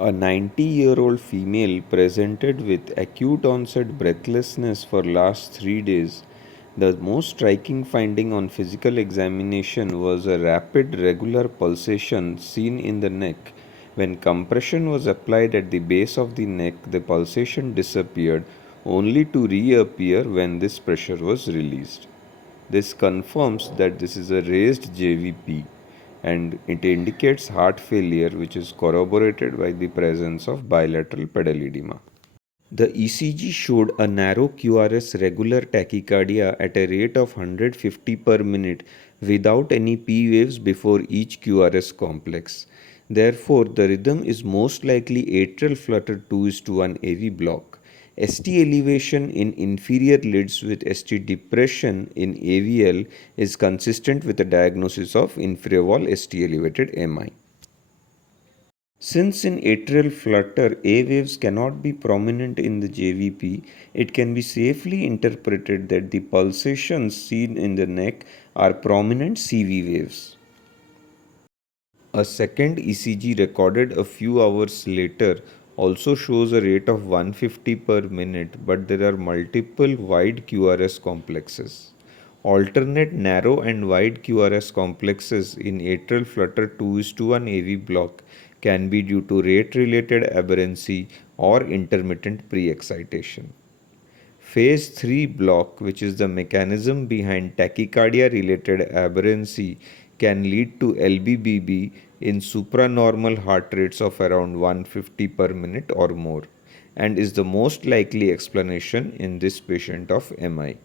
A 90-year-old female presented with acute onset breathlessness for last 3 days. The most striking finding on physical examination was a rapid regular pulsation seen in the neck. When compression was applied at the base of the neck, the pulsation disappeared only to reappear when this pressure was released. This confirms that this is a raised JVP and it indicates heart failure, which is corroborated by the presence of bilateral pedal edema. The ECG showed a narrow QRS regular tachycardia at a rate of 150 per minute without any P waves before each QRS complex. Therefore, the rhythm is most likely atrial flutter 2:1 AV block. ST elevation in inferior lids with ST depression in AVL is consistent with a diagnosis of inferior wall ST elevated MI. Since in atrial flutter A waves cannot be prominent in the JVP, it can be safely interpreted that the pulsations seen in the neck are prominent CV waves. A second ECG recorded a few hours later also shows a rate of 150 per minute, but there are multiple wide QRS complexes. Alternate narrow and wide QRS complexes in atrial flutter 2:1 AV block can be due to rate related aberrancy or intermittent pre-excitation. Phase 3 block, which is the mechanism behind tachycardia related aberrancy, can lead to LBBB in supranormal heart rates of around 150 per minute or more, and is the most likely explanation in this patient of MI.